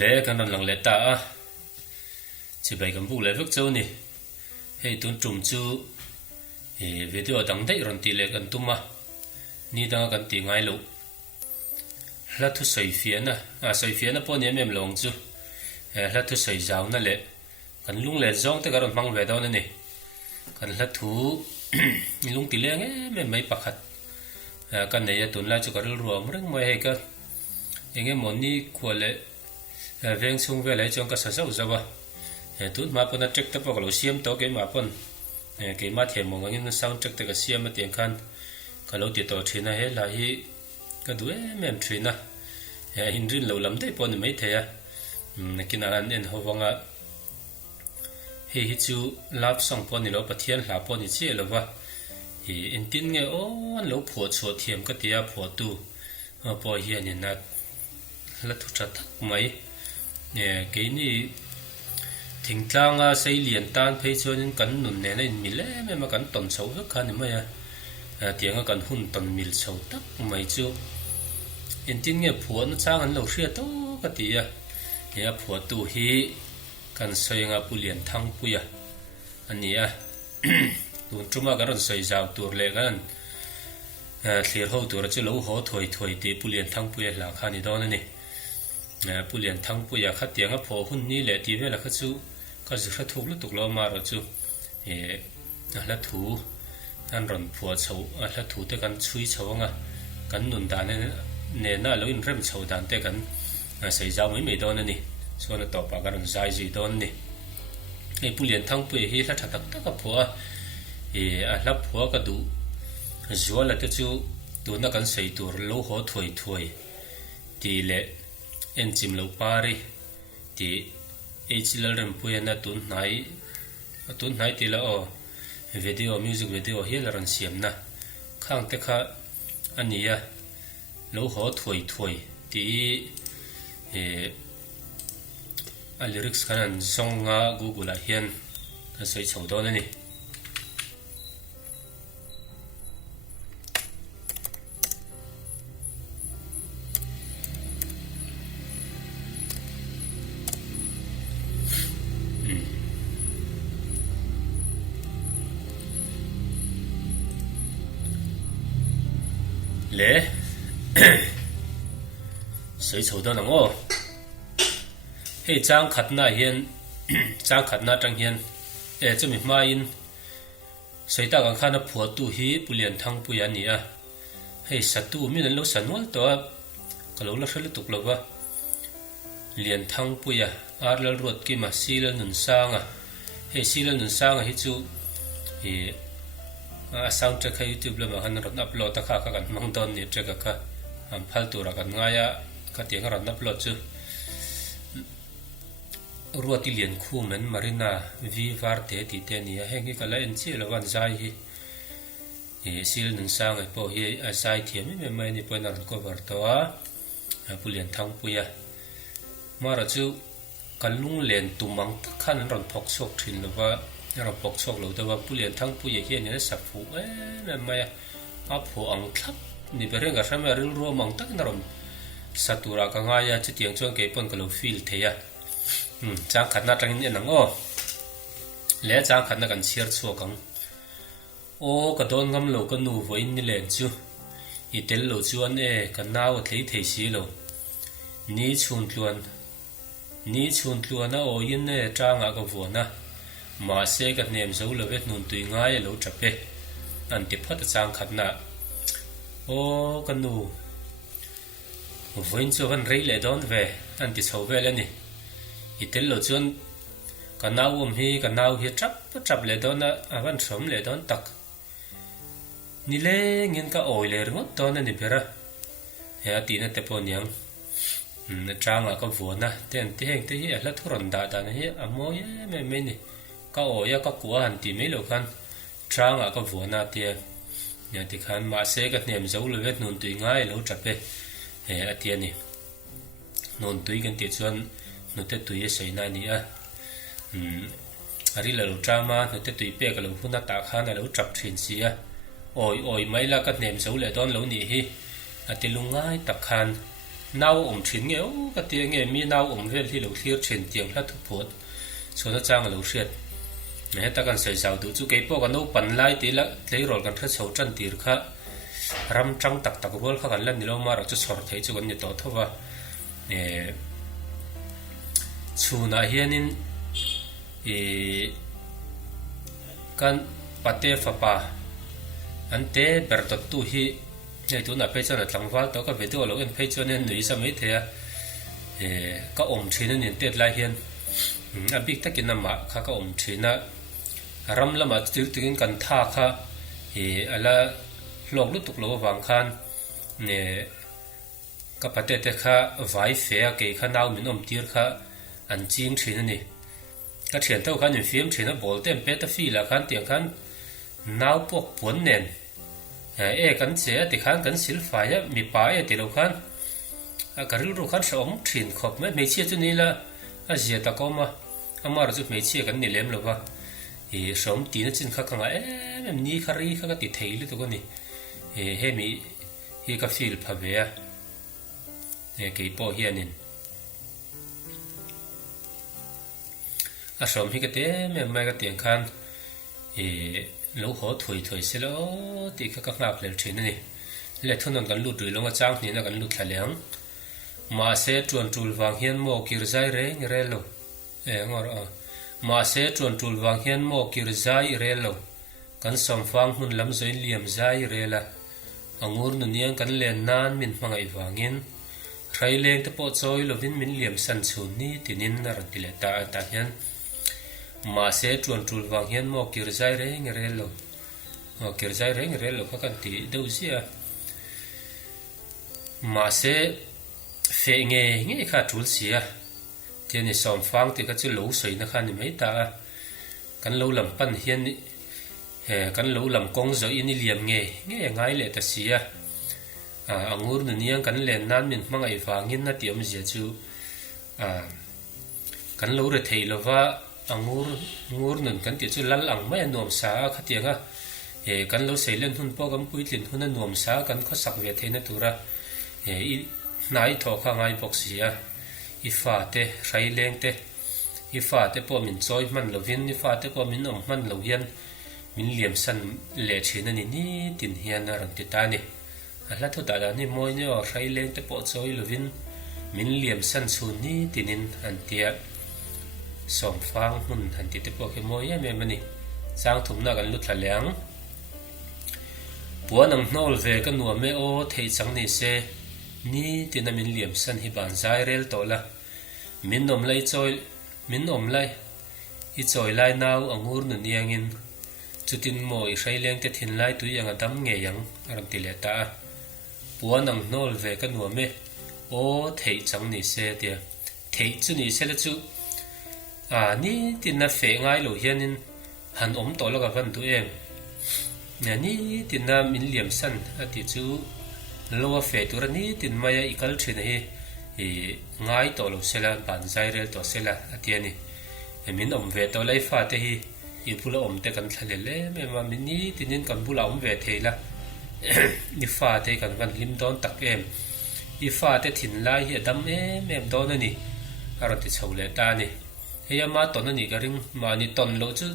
lẽ kan ron lang le ta a chỉ bảy kan bu le vek châu ni hei tun trum chu video dang dei ron ti le kan tuma ni dang kan ti ngai lo la thu sei fiana sei fiana po ne mem long chu la thu sei jaw na le kan lung le zong te garon mang ve daw na ni kan la thu ni lung ti le nge mem mai pakhat kan nei tun la chu ka rul ruam reng mai he ka enge moni khole veng chung ve lai chong ka sa sau zawa tut ma pon check ta pa lo siam to ke ma pon ke ma the mo ngin sound check ta ka siam ma tiang khan ka lo ti to thina he la hi ka du mem thina in rin lo lam dei pon mai the ya nakin an en howanga hi chu love song pon ni lo pathian hla pon ni che lo wa hi in tin nge on lo pho cho thiam ka tia pho tu po hi ani na la thu cha thak mai ke ni thing tlang sei lian tan phei chuan kan nun ne na in mi le me ma kan ton chho vek khan mai tianga kan hun ton mil chho tak mai chu in tin nge phuan chang an lo hria to ka tia ya phu tu hi kan soinga pulian thang puya ania tun truma garon soi jaw tur le gan clear ho tur chu lo ho thoi thoi te pulian thang puya la khani don ni pulian thang puya khatianga pho hun ni le ti vela kha chu ka zu kha thuk lu tuk lo ma ro chu la thu an ron phu chho la thu te kan chui chhawanga kan nun da ne na lo in rem chho dan te kan sei jaw mai me don ni so na to pa garon zai ji don ni pulian thang puya hi la thatak tak ka pho la pho ka du zuala te chu tu na kan sei tur lo ho thoi thoi ti le en chim lo pari ti hlr rem puya na tun nai ti la o video music video hi la ran siam na khang te kha ania lo ho thoi thoi ti lyrics kan song nga google a hian ka sei chho don ani le sei chho don ngo hei chang khatna hian chang khatna tang hian chumi ma in soita kan khana phuat tu hi pulian thang puya ni a hei satu min an lo sanwal to ka lo la hrel tuk lova lian thang puya arlal ruat ki ma sila nun sanga hei sila nun sanga hi chu soundtrack ha youtube la ma han ron upload ta kha kan mang don ni track ka am phal tu ra kan ngaya ka tiang ron upload chu ruati lian khu men marina vi var te ti te ni hengi kala en chi lo wan zai hi sil nun sang ai po hi a sai thiam me mai ni po na ko var to a pulian thang puya mara chu kalung len tumang khan ron phok chok thin lo wa ron phok chok lo da wa pulian thang puya hi ni sa phu me mai a phu ang thap ni bereng ga sama ring ro mang tak na ron satura ka nga ya chi tiang chong ke pon ka lo feel the ya chang khatna tang in nang o le chang khatna kan chiar chu kang o ka don ngam lo ka nu voin ni len chu i tel lo chuan kan naw thei thei si lo ni chun tluan a o in tanga ka vona ma se ka nem zo lo vet nun tui ngai lo trape an ti phat chang khatna o ka nu voin chu van rei le don ve an ti chho ve le ni itel lo chuan kanaw hi trap le don avan throm le don tak ni le ngin ka oi le ngot ton ani pera ya ti na te pon yang tranga ka vona ten ti heng te hi la thuron da da hi amo ye me ni ka o ya ka kwa han ti me lo khan tranga ka vona te ya ti khan ma se ka nem zo lo vet nun tui ngai lo trape atia ni non tui kan ti chuan no te tui sei na ni a ari la lo trama no te tui pe ka lo huna ta khan lo trap thin si a oi mai la ka nem zo le don lo ni hi ati lungai tak khan nau thin nge ka ti nge mi nau vel hi lo clear thin tiang hla thu phot chona chang lo hriat he ta kan sei sau du chu ke po kan no pan lai ti la tlei rol kan tha chho tran tir kha ram trăng tak tak rol kha kan lan ni lo ma ra chu chhor thei chu kan ni to thowa chuna hianin kan pate fapa ante bertot tu hi nei tu na pe chana tlangwal to ka video lo en pe chone nui sa mai thea ka thina nin tet lai hian a big takin na ma kha ka thina ram lama tir tingin kan tha kha ala lok lu tuk lo wang khan ne ka pate te kha vai fe ke kha naw min tir kha an ching thina ni ka thian to khan in film thina bol tem pe ta fi la khan tiang khan naw pok pon nen kan che ti khan kan sil fa ya mi pa ti lo khan a karil ru khan som thin khop me chia chu ni la a zia ta ko ma amar chu me chia kan ni lem lo ba som ti na chin kha khanga em ni khari kha ka ti thei lu to ko ni he mi hi ka feel pha ve a ke po hianin a som hi ka te me mai ka tiang khan lo ho thoi se lo ti kha ka ngap le thin ni le thun kan lu tui longa chang ni na kan lu thaleang ma se tuan tul wang hian mo kir zai re lo ngor ma se tuan tul wang hian mo kir zai re lo kan som fang hun lam zoin liam zai re la angur nu niang kan len nan min mangai wangin thai leng te po choi lovin min liam san chun ni tinin na ran tile ta hian ma se tuan tul wang hian mo kir zai re lo kir zai re lo kha kan ti do zia ma se fe nge kha tul sia tiani som fang ti ka chu lo soi na khan ni mai ta kan lo lam pan hian ni kan lo lam kong zo in liam nge ngai le ta sia angur nu niang kan len nan min mangai wangin na tiam zia chu kan lo re thei lova angur nun kan ti chu lal ang mai nom sa khatianga kan lo seilen hun po gam puitlin hun nom sa kan kho sak ve theina tura nai tho kha ngai boxia ifa te rai leng te ifa te po min choi man lovin ifa te po min man lo hian min liam san le thina ni tin hian na rang ti ta ni ala thu ta da ni moi ni rai leng te po choi lovin min liam san chun ni tinin an tia som fang hun han ti te po ke moi ya me mani sang thum na kan lu thaleang puan ang hnol ve kan nuam me o thei chang ni se ni tina min liam san hi ban zai rel to la min nom lai choi min om lai I choi lai naw angur nu niangin chutin mo I hrai leng te thin lai tu yang adam nge yang aram ti le ta puan ang hnol ve kan nuam me o thei chang ni se tia thei chu ni se la chu ni tin na fe ngai lo hianin han om to lo ka van tu em ni tin na min liam san ati chu lowa fe tu ra ni tin maya ikal thin hi ngai to lo sela ban zai rel to sela atiani min om ve to lai fa te hi I pula om te kan thlale le me ma min ni tinin kan bula om ve theila ni fa te kan van lim don tak em I fa te thin lai hi adam em don ani arati chhole ta ni heya ma ton ani ka ring ma ni ton lo chu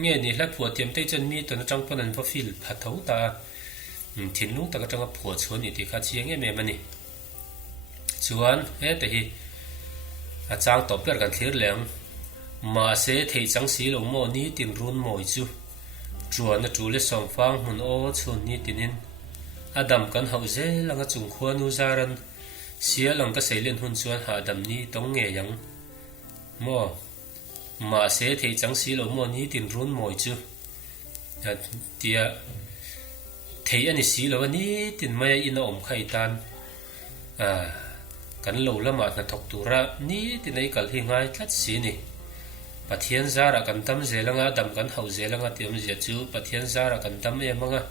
nge ni hla phua tiam te chen mi ton tang pon an va fil pha thau ta thin lu ta ka tang phua chhon ni ti kha chiang em em ani chuan he te hi a chang to per kan thlir leng ma se thei chang si lo mo ni tin run moi chu chuan na chu le som fang mun o chun ni tinin adam kan hau ze langa chung khua nu zaran sia lang ka seilen hun chuan ha adam ni tong nge yang mo ma se thei chang si lo mo ni tin run moi chu tia thei ani si lo ni tin maya ina om khai tan kan lo lama na thok tura ni tin ai kal hi ngai thlat si ni pathian zara kan tam zelanga dam kan hau zelanga tiam zia chu pathian zara kan tam emanga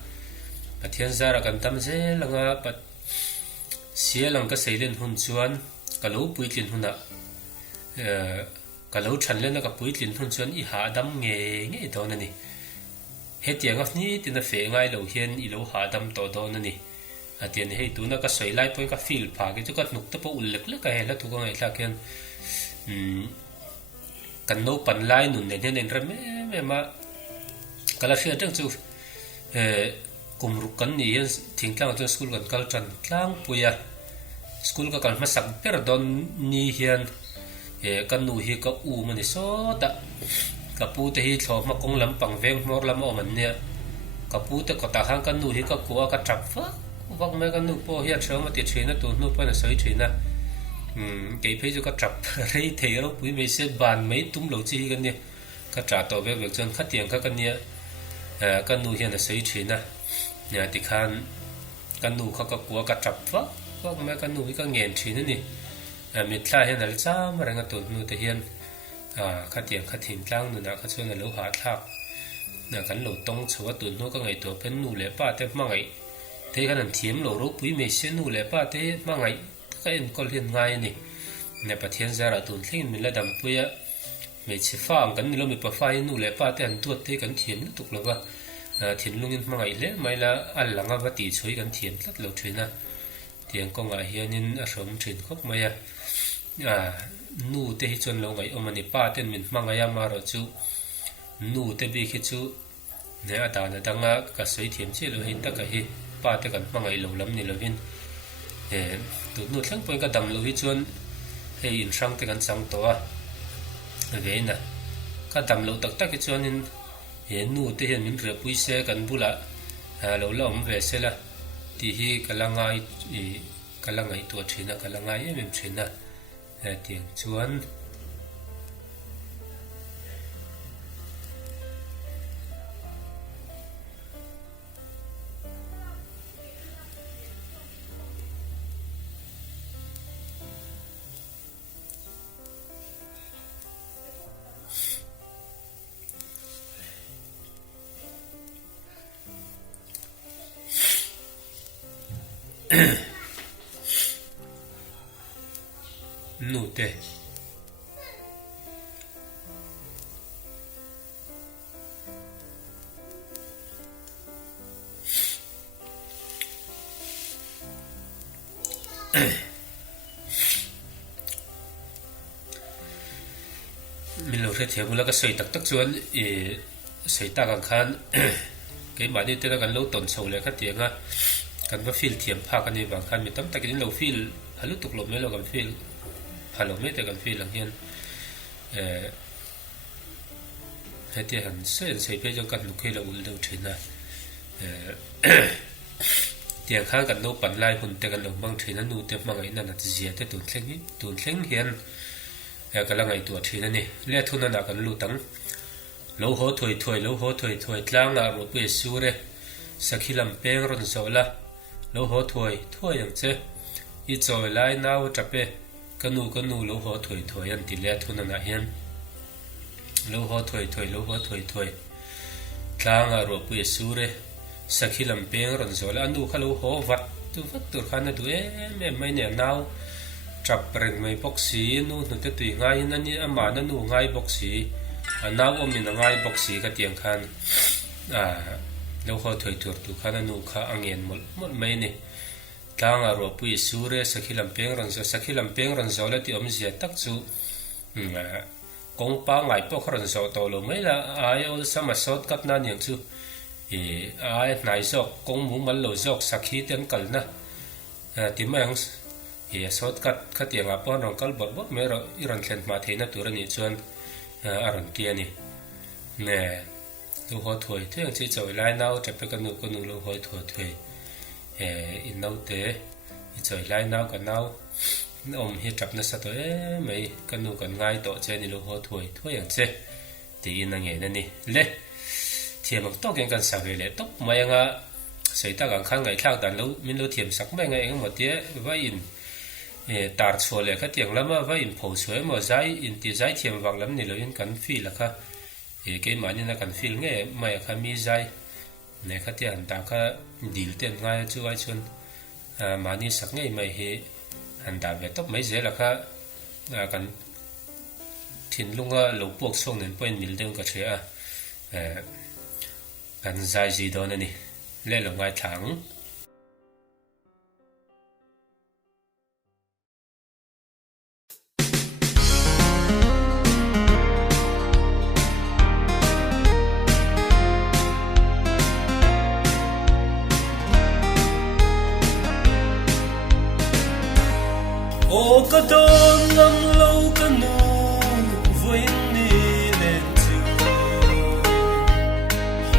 pathian zara kan tam zelanga pat sialang ka seilen hun chuan kalo puitlin huna kalo thanlen ka puitlin hun chuan I ha dam nge donani hetianga ni tina fe ngai lo hian I lo ha dam to donani tiền hay tu nó cái sấy lại với cái feel phá cái chỗ cái nút tập ul lực lực cái là tu cái này là cái cần nấu pan lại nụn nên ra mẹ mà cái là khi trong chú cùng rục cần này thỉnh thoảng trong school cầncal trần lang puya school ka kan masak perdon ni hian kan nu hi ka u mani so da ka pu te hi thlo ma kong lam pang veng mor lam o man ne ka pu te ko ta hang kan nu hi ka ko ka trap fa vak me kan nu po hi thro ma ti thina tu nu pa na soi thina ke phei ju ka trap rei the ro pui me se ban mai tum lo chi kan ne ka tra to ve ve chon kha tiang ka kan ne kan nu hian na soi thina nya ti khan kan nu kha ka ko ka trap fa vak me kan nu hi ka ngen thina ni mi thla hian al cha ma ranga tu nu te hian kha tiang kha thim tlang nu na kha chona lo ha thak na kan lo tong chwa tu nu ka ngai to pen nu le pa te ma ngai te kan an thiam lo ro pui me se nu le pa te ma ngai ka en kol hian ngai ni ne pathian zara tu thlin min la dam puya me chi fa ang kan ni lo mi pa fa nu le pa te an tu te kan thiam tuk lo wa thin lungin ma ngai le mai la al langa wa ti chhui kan thiam tlat lo thina tiang ko nga hianin a rom thin khop maya nu te hi chon lo ngai omani pa ten min mangaya ma ro chu nu te bi khi chu ne ata na danga ka soi thiam che lo hin ta ka hi pa te kan mangai lo lam ni lovin tu nu thlang poi ka dam lo hi chon hei in sang te kan sang to a ve na ka dam lo tak tak ki chon in nu te hian min re pui se kan bula lo lom ve se la ti hi kalangai tu thina kalangai em thina tiếng chuan nu te mình lo thiệt bula cái sợi tắc tắc chuan sợi ta càng khan cái mà đi tới là gần lâu tổn sầu lại các tiếng ha cần có feel thiểm pha cái này bằng khan mình tắm ta cái lâu feel halu tục lo mấy lo gần feel halu mấy ta gần feel là hiền hay thì hẳn sợi bây giờ cần lúc khi là uống lâu trên na tiếng khan gần lâu bận lại hồn ta gần lâu mang trên na nu ta mang ấy là gì thế tuần khen hiền cái là ngày tuổi trên này lẽ thôn là gần lâu tắng lâu hố thôi tlang là một bữa xưa đấy sau khi làm beng rồi rồi là lâu hố thôiอย่างchứ ít rồi lại nào chập bê cái nu lâu hố thôi anh tỷ lệ thôn là hiền lâu hố thôi tlang là một bữa xưa đấy sau khi làm beng rồi là anh nu khá lâu hố vắt tu khá là tu em mấy nhà nào chập rừng mấy bọc xí nu nó tùy ngay nên như mà nó nu ngay bọc xí nào ôm mình ngay bọc xí cái tiếng khan lâu khó thời thuộc tu khan nu kha anh em một mấy này càng rồi bui sure sau khi làm beng rồi là thì ôm gì tắc chú công pa ngay bọc rồi rồi tàu lo mấy là ai ở sama sốt cắt na những chú ai này dọc công muốn mất lo dọc sau khi tiếng cẩn na tìm mang sốt cắt tiếng apa orang kal bot mấy rồi iran khen mà thế na tu ra ni chuan aron kia ni nè lâu khó thôi thế anh chỉ chơi lại nào chụp cái con nu lâu khó thôi in nấu té chơi lại nào cái nào ông hi chụp nó sao tới mấy con nu còn ngay tổ chơi ni lâu khó thôi anh chơi thì in anh nghe nè lẽ thiềm một tóc cái sao về lẽ tóc mấy anh sấy ta càng khang ngày khác đàn lâu mình lâu thiềm sắc mấy ngày anh một té vai in tar chua le cái tiếng lắm và in phổ suối mà giải in thì giải thiềm vàng lắm này là in cần phi là kha cái mà như là cần phi nghe mày kha mi giải này cái tiếng ta kha deal tiền ngay chú ai chun mà như sắc nghe mày he hành ta về tóc mấy dễ là kha cần thìn lung lẩu buộc xong nên quên mình đừng có chơi cần giải gì đó này lẽ là ngay thẳng ô có đón ngâm lâu cả nụ với ni lên chiều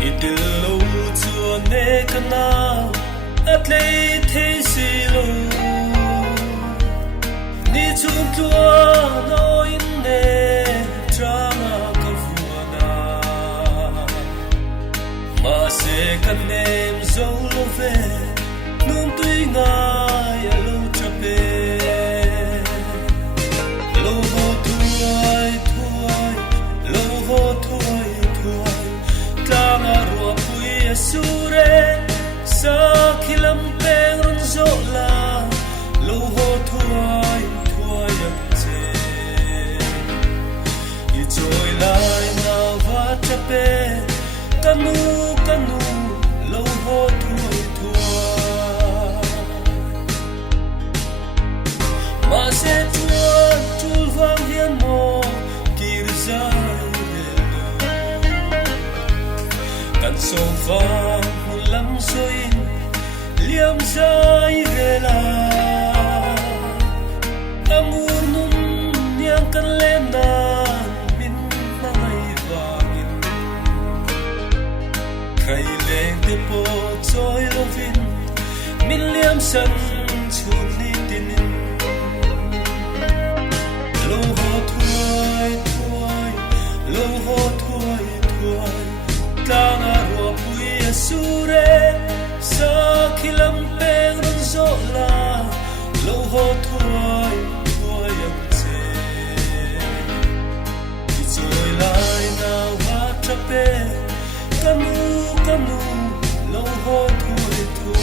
ít từ lâu chua nê cả nào at lấy thế gì lâu ni chung tua nói nè drama cả vua na mà sẽ cần em dấu lâu về nung tuy ngài ở lâu chập bê lâu hồ thuai thuai lâu hồ thuai thuai ta ngà rùa bùi sure sa khi lâm beng run rộ la lâu hồ thuai thuai yak che i trôi lại nào va chập bê canu lâu hồ thuai thuai mà sẽ chul vang hiền mô kir zai kan song vang lam soin liam zai rela amur nun yang kan lena min mai vangin khai leng te po choi lovin min liam san chun ni tinin lâu hồ thuai thuai lâu hồ thuai thuai ta ngà rùa bùi sure sa khi lâm beng run rộ la lâu hồ thuai thuai yak che i trôi lại nào va chập bê canu lâu hồ thuai thuai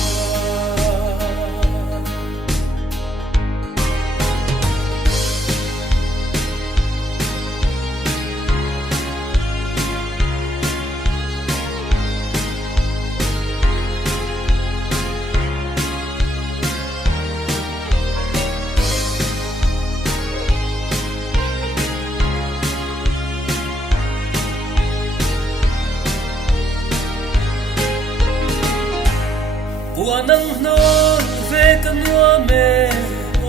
Ua nang non ve kan wa me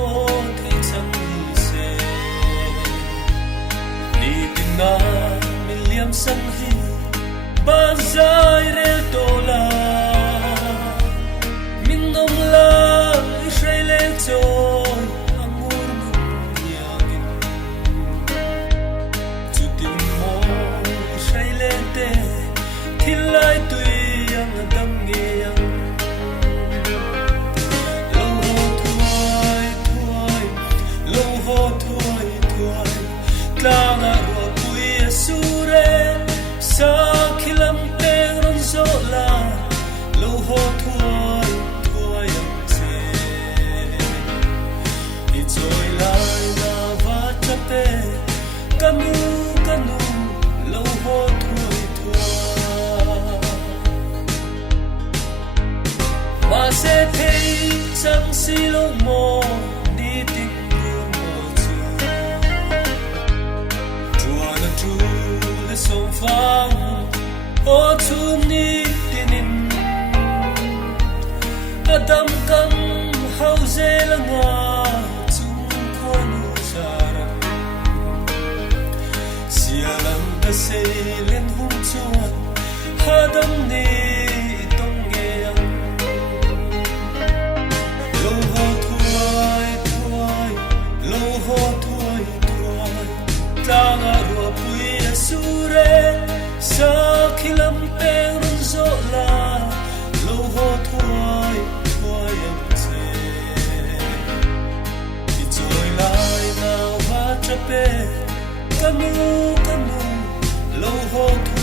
o thi chang ni se ni tin na milliam san hi ban zai re to la min nom la israel le choi amur nu yagin chu tin mo israel te thilai tui yang dam ge yang ta ngà rùa bùi sure sa khi lâm beng run rộ la lâu hồ thuai thuai yak che i trôi lại na va chập bê canu lâu hồ thuai thuai mà sẽ thấy chẳng si lâu mò đi tìm song vang o chum ni tinin adam kam hau zelanga chung khonu saran sialam da seilen hum chuan hadam ni tong ngeang lo ho thuai thuai lo ho thuai thuai tanga ro pui sure sa khi lâm beng run rộ la lâu hồ thuai thuai yak che i trôi lại nào va chập bê canu lâu hồ thuai